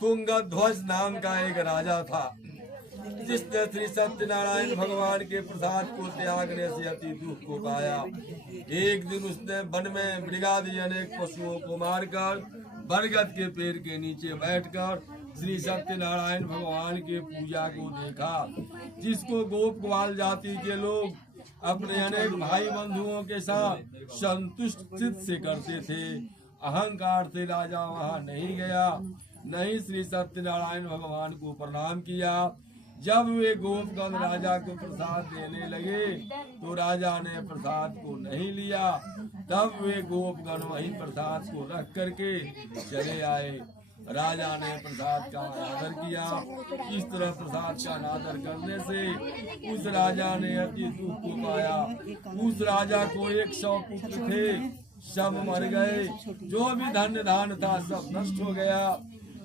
तुंगध्वज नाम का एक राजा था, जिसने श्री सत्यनारायण भगवान के प्रसाद को त्यागने से अति दुख को पाया। एक दिन उसने वन में मृगादि अनेक पशुओं को मारकर बरगद के पेड़ के नीचे बैठकर श्री सत्यनारायण भगवान के पूजा को देखा, जिसको गोप ग्वाल जाति के लोग अपने अनेक भाई बंधुओं के साथ संतुष्ट चित्त से करते थे। अहंकार से राजा वहां नहीं गया, नहीं श्री सत्यनारायण भगवान को प्रणाम किया। जब वे गोपगण राजा को प्रसाद देने लगे तो राजा ने प्रसाद को नहीं लिया। तब वे गोपगण वहीं प्रसाद को रख करके चले आए। राजा ने प्रसाद का अनादर किया। इस तरह प्रसाद का अनादर करने से उस राजा ने अति दुख को पाया। उस राजा को 100 पुत्र थे, सब मर गए। जो भी धन धान था सब नष्ट हो गया।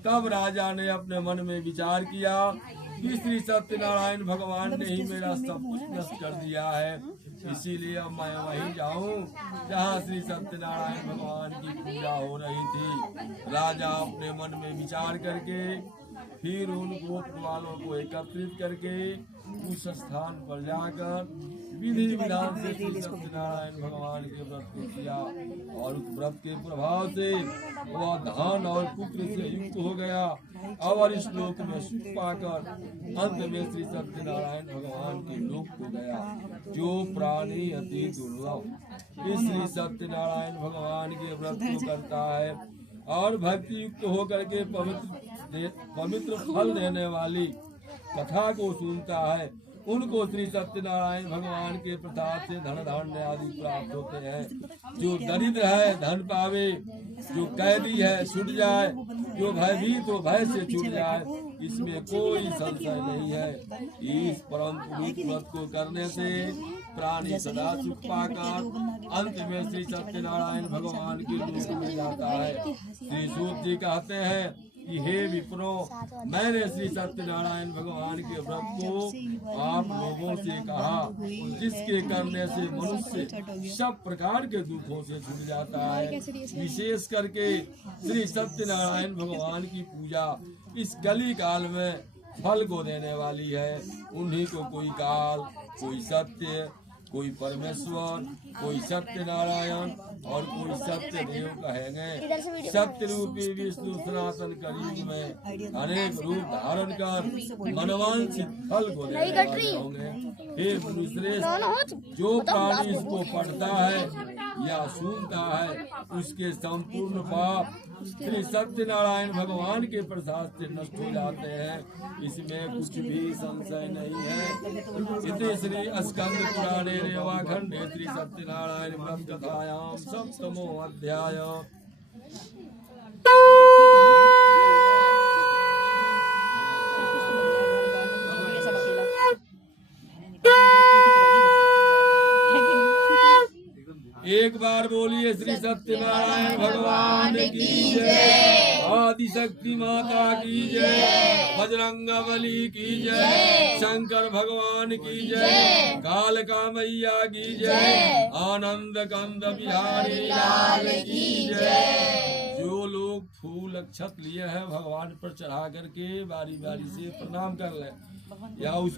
तब राजा ने अपने मन में विचार किया कि श्री सत्यनारायण भगवान ने ही मेरा सब कुछ नष्ट कर दिया है, इसीलिए अब मैं वहीं जाऊं जहां श्री सत्यनारायण भगवान की पूजा हो रही थी। राजा अपने मन में विचार करके फिर उन गोप वालों को एकत्रित करके उस स्थान पर जाकर विधि विधान से श्री सत्यनारायण भगवान के व्रत को किया और उस व्रत के प्रभाव से वह धन और पुत्र से युक्त हो गया और इस लोक में सुख पाकर अंत में श्री सत्यनारायण भगवान के लोक को गया। जो प्राणी अति दुर्लभ इस श्री सत्यनारायण भगवान के व्रत को करता है और भक्ति युक्त होकर के पवित्र फल देने वाली कथा को सुनता है, उनको श्री सत्यनारायण भगवान के प्रसाद से धन धान्य आदि प्राप्त होते हैं। जो दरिद्र है धन पावे, जो कैदी है छूट जाए, जो भयभीत हो भय से छूट जाए, इसमें कोई संशय नहीं है। इस परम पवित्र व्रत को करने से प्राणी सदा सुख पाकर अंत में श्री सत्यनारायण भगवान के लोक में जाता है। श्री सूत जी कहते हैं कि हे विप्रो, मैंने श्री सत्यनारायण भगवान के व्रत को आप लोगों से कहा, जिसके करने से मनुष्य सब प्रकार के दुखों से छूट जाता है। विशेष करके श्री सत्यनारायण भगवान की पूजा इस कली काल में फल को देने वाली है। उन्हीं को कोई काल, कोई सत्य, कोई परमेश्वर, कोई सत्यनारायण और कोई सत्य देव कहेंगे। सत्य रूपी विष्णु सनातन कलयुग में अनेक रूप धारण कर मनवांछित फल को देने वाले होंगे। हे मनुष्यश्रेष्ठ, जो प्राणी इसको पढ़ता है या सुनता है उसके संपूर्ण पाप श्री सत्यनारायण भगवान के प्रसाद से नष्ट हो जाते हैं, इसमें कुछ भी संशय नहीं है। इति श्री स्कंद पुराणे रेवाखंडे श्री सत्यनारायण व्रत कथायाम सप्तमो अध्याय। एक बार बोलिए श्री सत्यनारायण भगवान की जय, आदिशक्ति माता की जय, बजरंगबली की जय, शंकर भगवान की जय, कालका मैया की जय, आनंद कंद बिहारी लाल की जय। जो लोग फूल अक्षत लिए हैं भगवान पर चढ़ा करके बारी बारी से प्रणाम कर ले या उस